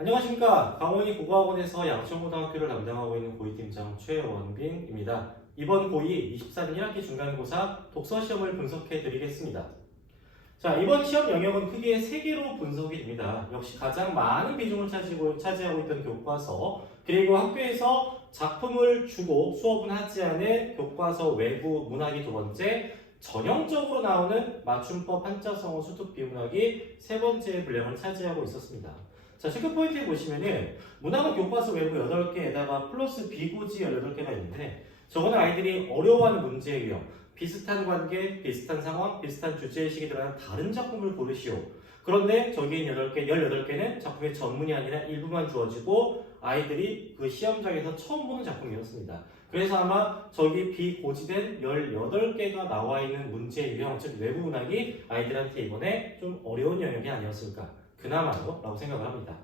안녕하십니까. 강원이 국어학원에서 양천고등학교를 담당하고 있는 고위팀장 최원빈입니다. 이번 고2 24년 1학기 중간고사 독서시험을 분석해 드리겠습니다. 자, 이번 시험 영역은 크게 3개로 분석이 됩니다. 역시 가장 많은 비중을 차지하고 있던 교과서, 그리고 학교에서 작품을 주고 수업은 하지 않은 교과서 외부 문학이 두 번째, 전형적으로 나오는 맞춤법 한자성어 수특 비문학이 세 번째 분량을 차지하고 있었습니다. 자, 체크 포인트에 보시면은 문학은 교과서 외부 8개에다가 플러스 비고지 18개가 있는데 저거는 아이들이 어려워하는 문제 유형, 비슷한 관계, 비슷한 상황, 비슷한 주제의식이 들어가는 다른 작품을 고르시오. 그런데 저기 18개는 작품의 전문이 아니라 일부만 주어지고 아이들이 그 시험장에서 처음 보는 작품이었습니다. 그래서 아마 저기 비고지된 18개가 나와 있는 문제 유형, 즉 외부 문학이 아이들한테 이번에 좀 어려운 영역이 아니었을까. 그나마도 라고 생각을 합니다.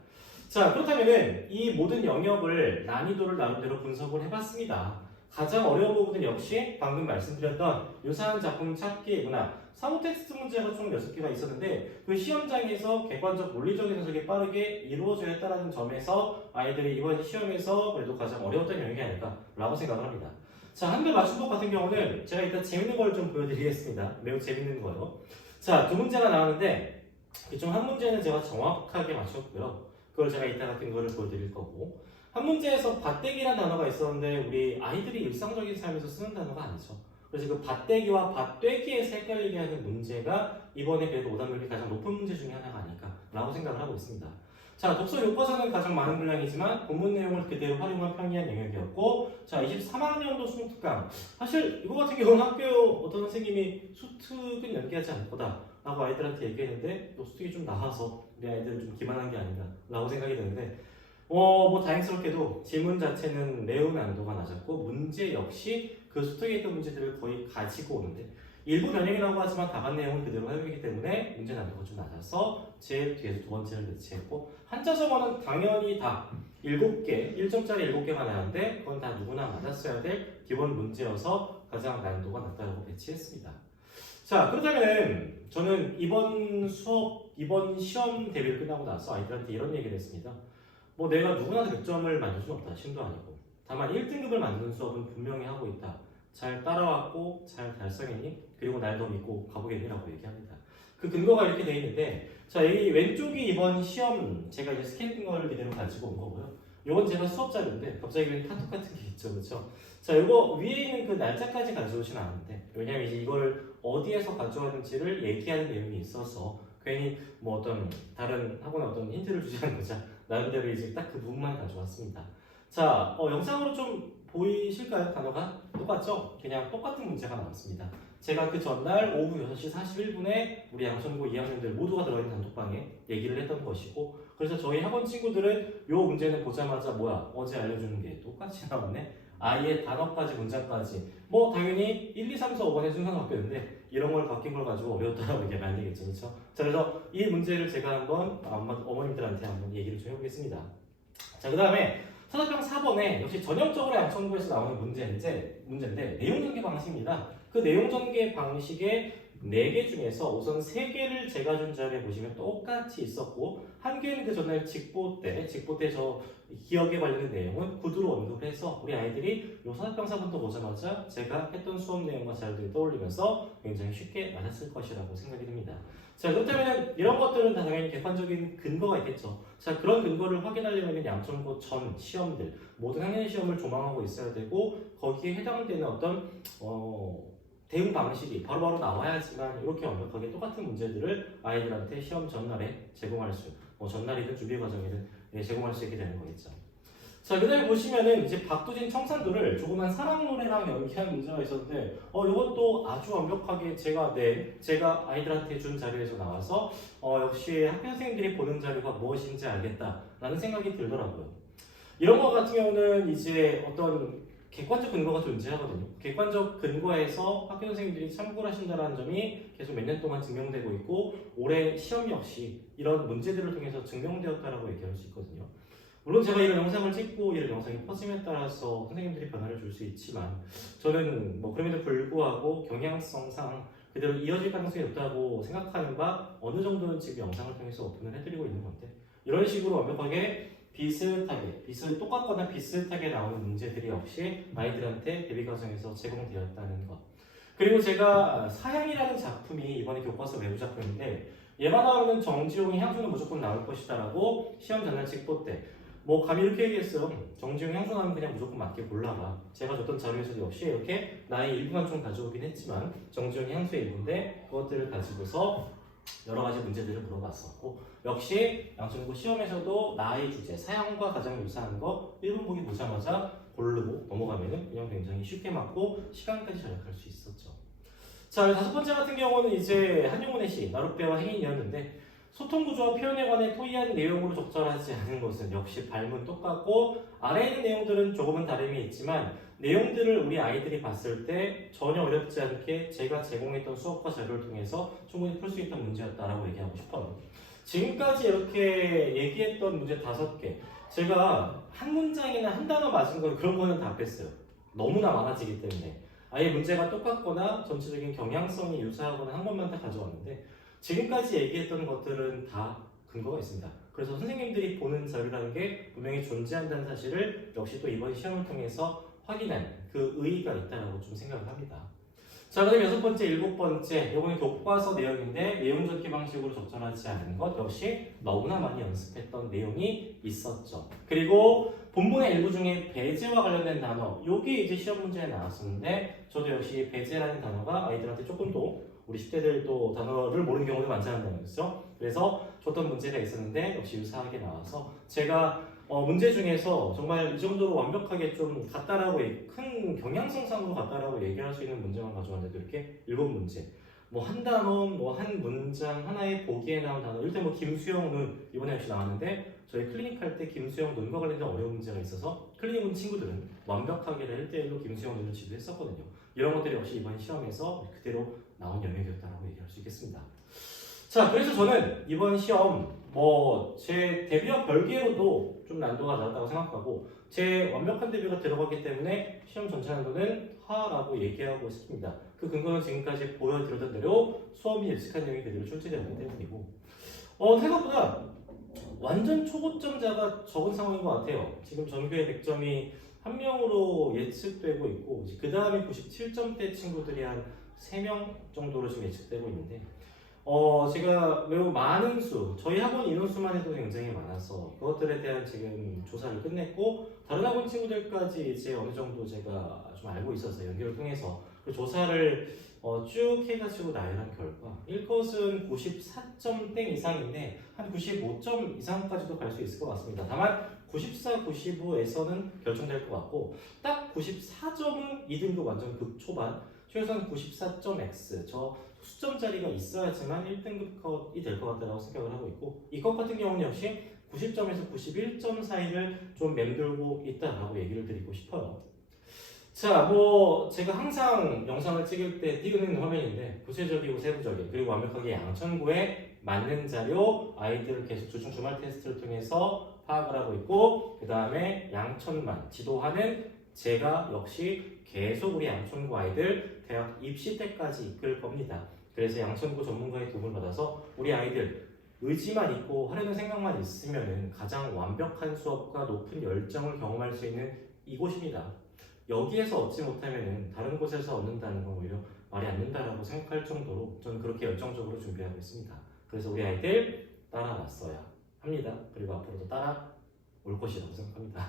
자, 그렇다면은 이 모든 영역을 난이도를 나름대로 분석을 해봤습니다. 가장 어려운 부분은 역시 방금 말씀드렸던 유사한 작품 찾기구나. 사무 텍스트 문제가 총 6개가 있었는데 그 시험장에서 객관적 논리적 해석이 빠르게 이루어져야 했다는 점에서 아이들이 이번 시험에서 그래도 가장 어려웠던 영역이 아닐까라고 생각을 합니다. 자, 한글 맞춤법 같은 경우는 제가 일단 재밌는 걸 좀 보여드리겠습니다. 매우 재밌는 거요. 자, 두 문제가 나오는데 그중 한 문제는 제가 정확하게 맞췄고요. 그걸 제가 이따가 근거를 보여드릴 거고, 한 문제에서 밭대기라는 단어가 있었는데 우리 아이들이 일상적인 삶에서 쓰는 단어가 아니죠. 그래서 그 밭대기와 밭되기에서 헷갈리게 하는 문제가 이번에 그래도 오답률이 가장 높은 문제 중에 하나가 아닐까라고 생각을 하고 있습니다. 자, 독서 교과서는 가장 많은 분량이지만 본문 내용을 그대로 활용한 편리한 영역이었고, 자, 23학년도 수능특강. 사실 이거 같은 경우는 학교 어떤 선생님이 수특은 연기하지 않을 거다 라고 아이들한테 얘기했는데 또 수특이 좀 나와서 우리 아이들은 좀 기만한 게 아닌가 라고 생각이 드는데 뭐 다행스럽게도 지문 자체는 매우 난도가 낮았고 문제 역시 그 수특에 있던 문제들을 거의 가지고 오는데 일부 변형이라고 하지만 답안 내용은 그대로 활용이기 때문에 문제 난도가 좀 낮아서 제일 뒤에서 두 번째를 배치했고 한자성어는 당연히 다 7개, 1점짜리 7개가 나왔는데 그건 다 누구나 맞았어야 될 기본 문제여서 가장 난도가 낮다고 배치했습니다. 자, 그렇다면 저는 이번 시험 대비를 끝나고 나서 아이들한테 이런 얘기를 했습니다. 뭐 내가 누구나 100점을 만들 수는 없다. 심도 아니고. 다만 1등급을 만드는 수업은 분명히 하고 있다. 잘 따라왔고 잘 달성했니? 그리고 날 더 믿고 가보겠니라고 얘기합니다. 그 근거가 이렇게 돼 있는데 자, 이 왼쪽이 이번 시험 제가 이제 스캔 거를 그대로 가지고 온 거고요. 이건 제가 수업 자료인데 갑자기 웬 카톡 같은 게 있죠, 그렇죠? 자, 이거 위에 있는 그 날짜까지 가져오진 않는데 왜냐면 이제 이걸 어디에서 가져왔는지를 얘기하는 내용이 있어서 괜히 뭐 어떤 다른 학원에 어떤 힌트를 주지 않고자 나름대로 이제 딱 그 부분만 가져왔습니다. 자, 영상으로 좀 보이실까요? 단어가 똑같죠? 그냥 똑같은 문제가 나왔습니다. 제가 그 전날 오후 6시 41분에 우리 양천고 2학년들 모두가 들어있는 단톡방에 얘기를 했던 것이고 그래서 저희 학원 친구들은 이 문제는 보자마자 뭐야 어제 알려주는 게 똑같이 나오네 아예 단어까지 문장까지 뭐 당연히 1, 2, 3, 4, 5번의 순서는 바뀌었는데 이런 걸 바뀐 걸 가지고 어려웠다라고 얘기하면 안 되겠죠, 그렇죠? 자, 그래서 이 문제를 제가 한번 어머님들한테 한번 얘기를 좀 해보겠습니다. 자, 그 다음에 서사평 4번에 역시 전형적으로 양천구에서 나오는 문제인데 내용 전개 방식입니다. 그 내용 전개 방식의 4개 중에서 우선 3개를 제가 준 자리에 보시면 똑같이 있었고 한 개는 그 전날 직보 때 저 기억에 관련된 내용은 구두로 언급해서 우리 아이들이 요 서사평 4번도 보자마자 제가 했던 수업 내용과 자료들이 떠올리면서 굉장히 쉽게 맞았을 것이라고 생각이 듭니다. 자, 그렇다면 이런 것들은 다 당연히 객관적인 근거가 있겠죠. 자, 그런 근거를 확인하려면 양천고 전 시험들 모든 학년 시험을 조망하고 있어야 되고 거기에 해당되는 어떤 대응 방식이 바로바로 나와야지만 이렇게 완벽하게 똑같은 문제들을 아이들한테 시험 전날에 제공할 수, 전날이든 준비 과정이든 제공할 수 있게 되는 거겠죠. 자, 그 다음에 보시면은 이제 박두진 청산도를 조그만 사랑 노래랑 연기한 문제가 있었는데, 이것도 아주 완벽하게 제가 아이들한테 준 자료에서 나와서, 역시 학교 선생님들이 보는 자료가 무엇인지 알겠다라는 생각이 들더라고요. 이런 것 같은 경우는 이제 어떤 객관적 근거가 존재하거든요. 객관적 근거에서 학교 선생님들이 참고를 하신다는 점이 계속 몇 년 동안 증명되고 있고 올해 시험 역시 이런 문제들을 통해서 증명되었다라고 얘기할 수 있거든요. 물론 제가 이런 영상을 찍고 이런 영상이 퍼짐에 따라서 선생님들이 변화를 줄 수 있지만 저는 뭐 그럼에도 불구하고 경향성상 그대로 이어질 가능성이 높다고 생각하는 바 어느 정도는 지금 영상을 통해서 오픈을 해드리고 있는 건데 이런 식으로 완벽하게 비슷하게 똑같거나 비슷하게 나오는 문제들이 역시 아이들한테 대비 과정에서 제공되었다는 것. 그리고 제가 사양이라는 작품이 이번에 교과서 외부 작품인데 얘가 나오는 정지용의 향수는 무조건 나올 것이다라고 시험 전날 직보 때 뭐 감히 이렇게 얘기했어요. 정지용 향수 나오면 그냥 무조건 맞게 골라봐. 제가 줬던 자료에서도 역시 이렇게 나의 일부만 좀 가져오긴 했지만 정지용 향수의 일부인데 그것들을 가지고서 여러 가지 문제들을 물어봤었고 역시 양천구 시험에서도 나의 주제, 사양과 가장 유사한 거 1분 보기 보자마자 고르고 넘어가면은 그냥 굉장히 쉽게 맞고 시간까지 절약할 수 있었죠. 자, 5번째 같은 경우는 이제 한용운의 시, 나룻배와 행인이었는데 소통 구조와 표현에 관해 토의한 내용으로 적절하지 않은 것은 역시 발문 똑같고 아래에 있는 내용들은 조금은 다름이 있지만 내용들을 우리 아이들이 봤을 때 전혀 어렵지 않게 제가 제공했던 수업과 자료를 통해서 충분히 풀 수 있던 문제였다라고 얘기하고 싶어요. 지금까지 이렇게 얘기했던 문제 5개 제가 한 문장이나 한 단어 맞은 거 그런 거는 다 뺐어요. 너무나 많아지기 때문에 아예 문제가 똑같거나 전체적인 경향성이 유사하거나 한 것만 다 가져왔는데 지금까지 얘기했던 것들은 다 근거가 있습니다. 그래서 선생님들이 보는 자료라는 게 분명히 존재한다는 사실을 역시 또 이번 시험을 통해서 확인한 그 의의가 있다고 좀 생각을 합니다. 자, 그다음 6번째, 7번째 이번에 교과서 내용인데 내용 전개 방식으로 적절하지 않은 것 역시 너무나 많이 연습했던 내용이 있었죠. 그리고 본문의 일부 중에 배제와 관련된 단어 이게 이제 시험 문제에 나왔었는데 저도 역시 배제라는 단어가 아이들한테 조금 더 우리 10대들도 단어를 모르는 경우도 많지 않나요? 그렇죠? 그래서 줬던 문제가 있었는데 역시 유사하게 나와서 제가 문제 중에서 정말 이 정도로 완벽하게 좀 같다라고 큰 경향성상으로 같다라고 얘기할 수 있는 문제만 가져왔는데도 이렇게 7문제 뭐 한 단어, 뭐 한 문장 하나의 보기에 나온 단어 이럴 때 뭐 김수영 눈 이번에 역시 나왔는데 저희 클리닉 할 때 김수영 눈과 관련된 어려운 문제가 있어서 클리닉 온 친구들은 완벽하게 1대1로 김수영 눈을 지도했었거든요. 이런 것들이 역시 이번 시험에서 그대로 나온 영역이었다라고 얘기할 수 있겠습니다. 자, 그래서 저는 이번 시험 제 대비와 별개로도 좀 난도가 낮았다고 생각하고 제 완벽한 대비가 들어갔기 때문에 시험 전체 난도는 하라고 얘기하고 있습니다. 그 근거는 지금까지 보여드렸던 대로 수험이 예측한 내용이 그대로 출제되었기 때문이고 생각보다 완전 초고점자가 적은 상황인 것 같아요. 지금 전교의 100점이 한 명으로 예측되고 있고 그 다음에 97점대 친구들이 한 3명 정도로 지금 예측되고 있는데 제가 매우 많은 수, 저희 학원 인원수만 해도 굉장히 많아서 그것들에 대한 지금 조사를 끝냈고 다른 학원 친구들까지 이제 어느 정도 제가 좀 알고 있어서 연결을 통해서 그 조사를 쭉 해가지고 나열한 결과 1컷은 94점 땡 이상인데 한 95점 이상까지도 갈 수 있을 것 같습니다. 다만 94, 95에서는 결정될 것 같고 딱 94점은 2등급 완전 극초반 최소한 94.x 저 수점짜리가 있어야지만 1등급 컷이 될 것 같다고 생각을 하고 있고 이 컷 같은 경우는 역시 90점에서 91점 사이를 좀 맴돌고 있다라고 얘기를 드리고 싶어요. 자, 제가 항상 영상을 찍을 때 띄우는 화면인데 구체적이고 세부적인 그리고 완벽하게 양천구에 맞는 자료 아이들을 계속 주중 주말 테스트를 통해서 파악을 하고 있고 그 다음에 양천만 지도하는 제가 역시 계속 우리 양천구 아이들 대학 입시 때까지 이끌 겁니다. 그래서 양천구 전문가의 도움을 받아서 우리 아이들 의지만 있고 하려는 생각만 있으면 가장 완벽한 수업과 높은 열정을 경험할 수 있는 이곳입니다. 여기에서 얻지 못하면 다른 곳에서 얻는다는 건 오히려 말이 안 된다라고 생각할 정도로 저는 그렇게 열정적으로 준비하고 있습니다. 그래서 우리 아이들 따라왔어야 합니다. 그리고 앞으로도 따라올 것이라고 생각합니다.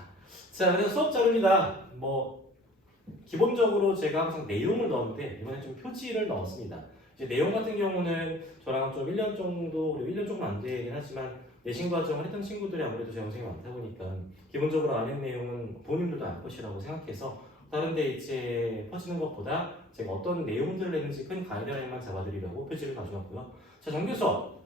자, 그래서 수업 자료입니다. 기본적으로 제가 항상 내용을 넣었는데 이번에 좀 표지를 넣었습니다. 이제 내용 같은 경우는 저랑 좀 1년 정도, 그리고 1년 조금 안 되긴 하지만 내신 과정을 했던 친구들이 아무래도 재학생이 많다 보니까 기본적으로 아는 내용은 부모님들도 알 것이라고 생각해서 다른데 이제 퍼지는 것보다 제가 어떤 내용들을 했는지 큰 가이드라인만 잡아드리려고 표지를 가져왔고요. 자, 정규 수업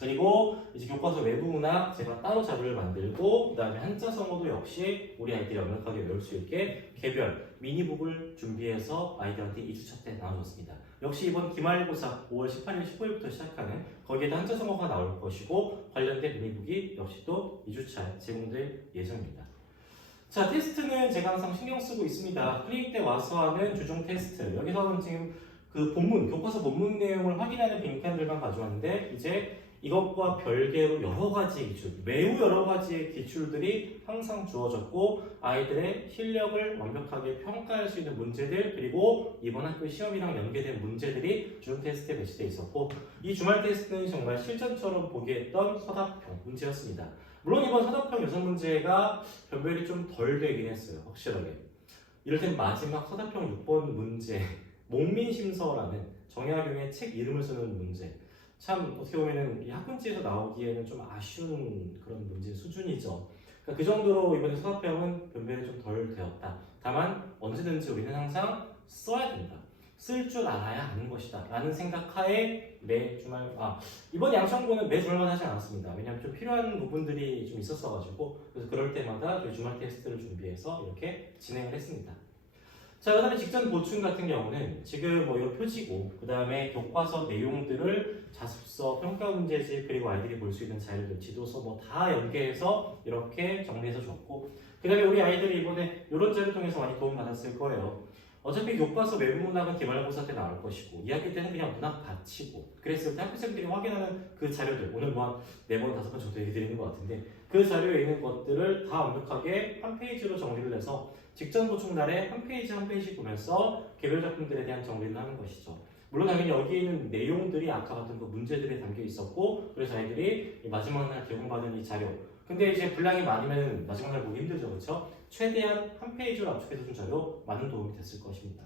그리고 이제 교과서 외부 문학 제가 따로 자료를 만들고 그 다음에 한자성어도 역시 우리 아이들이 완벽하게 외울 수 있게 개별 미니북을 준비해서 아이들한테 2주차 때 나눠줬습니다. 역시 이번 기말고사 5월 18일, 19일부터 시작하는 거기에도 한자성어가 나올 것이고 관련된 미니북이 역시 또 2주차 제공될 예정입니다. 자, 테스트는 제가 항상 신경 쓰고 있습니다. 클리닉 때 와서 하는 주중 테스트 여기서는 지금 그 교과서 본문 내용을 확인하는 빈칸들만 가져왔는데 이제 이것과 별개로 여러 가지의 기출, 매우 여러 가지의 기출들이 항상 주어졌고 아이들의 실력을 완벽하게 평가할 수 있는 문제들 그리고 이번 학교 시험이랑 연계된 문제들이 준 테스트에 배치되어 있었고 이 주말 테스트는 정말 실전처럼 보게 했던 서답형 문제였습니다. 물론 이번 서답형 요선 문제가 변별이 좀 덜 되긴 했어요. 확실하게. 이를테면 마지막 서답형 6번 문제 목민심서라는 정약용의 책 이름을 쓰는 문제 참 어떻게 보면은 이 학군지에서 나오기에는 좀 아쉬운 그런 문제 수준이죠. 그러니까 그 정도로 이번에 서답형은 변별이 좀 덜 되었다. 다만 언제든지 우리는 항상 써야 된다. 쓸 줄 알아야 하는 것이다. 라는 생각하에 매 주말 이번 양천고는 매 주말마다 하지 않았습니다. 왜냐하면 좀 필요한 부분들이 좀 있었어가지고 그래서 그럴 때마다 저희 주말 테스트를 준비해서 이렇게 진행을 했습니다. 자, 그 다음에 직전 보충 같은 경우는 지금 뭐 이거 표지고 그 다음에 교과서 내용들을 자습서, 평가 문제집 그리고 아이들이 볼 수 있는 자료들, 지도서 뭐 다 연계해서 이렇게 정리해서 줬고 그 다음에 우리 아이들이 이번에 이런 자료 통해서 많이 도움 받았을 거예요. 어차피 교과서 외부 문학은 기말고사 때 나올 것이고 2학기 때는 그냥 문학 받치고 그랬을 때 학교생들이 확인하는 그 자료들 오늘 뭐 한 4번, 5번 정도 얘기 드리는 것 같은데 그 자료에 있는 것들을 다 완벽하게 한 페이지로 정리를 해서 직전 보충 날에 한 페이지 한 페이지 보면서 개별 작품들에 대한 정리를 하는 것이죠. 물론 당연히 여기에 있는 내용들이 아까 같은 그 문제들에 담겨 있었고 그래서 아이들이 마지막 날 제공받은 이 자료 근데 이제 분량이 많으면 마지막 날 보기 힘들죠. 그렇죠? 최대한 한 페이지로 압축해서 준 자료 많은 도움이 됐을 것입니다.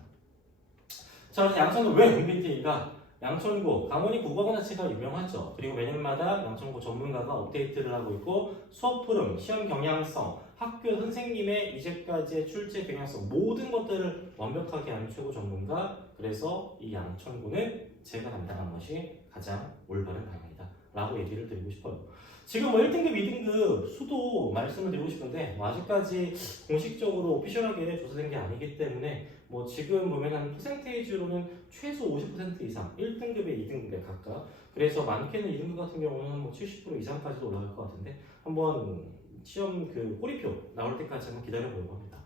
자, 그래서 양천은 왜 국민TV가 양천고, 강원이 국어학원 자체가 유명하죠. 그리고 매년마다 양천고 전문가가 업데이트를 하고 있고 수업 흐름, 시험 경향성, 학교 선생님의 이제까지의 출제 경향성 모든 것들을 완벽하게 아는 최고 전문가 그래서 이 양천고는 제가 담당한 것이 가장 올바른 방향이다 라고 얘기를 드리고 싶어요. 지금 뭐 1등급, 2등급 수도 말씀을 드리고 싶은데 뭐 아직까지 공식적으로 오피셜하게 조사된 게 아니기 때문에 뭐 지금 보면 한 퍼센테이지로는 최소 50% 이상 1등급에 2등급에 각각 그래서 많게는 2등급 같은 경우는 뭐 70% 이상까지도 올라갈 것 같은데 한번 시험 그 꼬리표 나올 때까지 한번 기다려보려고 합니다.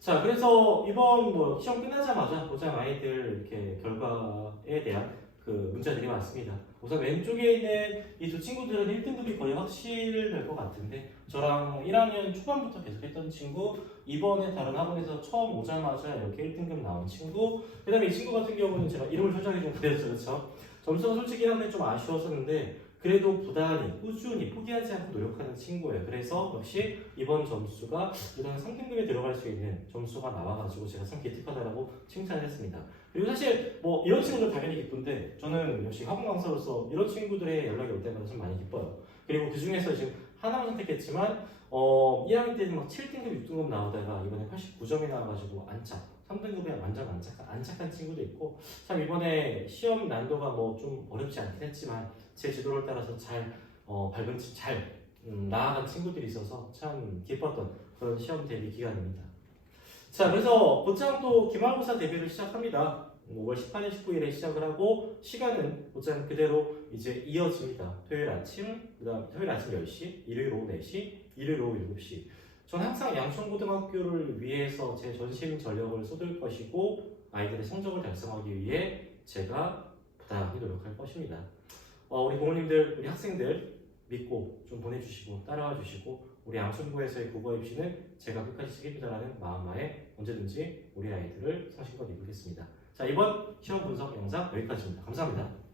자, 그래서 이번 뭐 시험 끝나자마자 보장 아이들 이렇게 결과에 대한 그 문자들이 왔습니다. 우선 왼쪽에 있는 이 두 친구들은 1등급이 거의 확실될 것 같은데 저랑 1학년 초반부터 계속했던 친구 이번에 다른 학원에서 처음 오자마자 이렇게 1등급 나온 친구 그 다음에 이 친구 같은 경우는 제가 이름을 설정해 좀 그랬죠. 그렇죠? 점수가 솔직히 1학년 좀 아쉬웠었는데 그래도 부단히 꾸준히 포기하지 않고 노력하는 친구예요. 그래서 역시 이번 점수가 일단 3등급에 들어갈 수 있는 점수가 나와가지고 제가 참 기특하다라고 칭찬을 했습니다. 그리고 사실 뭐 이런 친구들 당연히 기쁜데 저는 역시 학원 강사로서 이런 친구들의 연락이 올 때마다 좀 많이 기뻐요. 그리고 그 중에서 지금 하나만 선택했지만 1학년 때는 막 7등급, 6등급 나오다가 이번에 89점이 나와가지고 안착 3등급에 완전 안착한 친구도 있고 참 이번에 시험 난도가 뭐 좀 어렵지 않긴 했지만 제 지도를 따라서 잘 밟은 잘 나아간 친구들이 있어서 참 기뻤던 그런 시험 대비 기간입니다. 자, 그래서 곧장 또 기말고사 대비를 시작합니다. 5월 18일, 19일에 시작을 하고 시간은 곧장 그대로 이제 이어집니다. 토요일 아침, 그다음 토요일 아침 10시, 일요일 오후 4시, 일요일 오후 7시. 저는 항상 양천고등학교를 위해서 제 전심 전력을 쏟을 것이고 아이들의 성적을 달성하기 위해 제가 부단히 노력할 것입니다. 우리 부모님들, 우리 학생들 믿고 좀 보내주시고 따라와 주시고 우리 양천고에서의 국어 입시는 제가 끝까지 책임지라는 마음하에 언제든지 우리 아이들을 성심껏 이끌겠습니다. 자, 이번 시험 분석 영상 여기까지입니다. 감사합니다.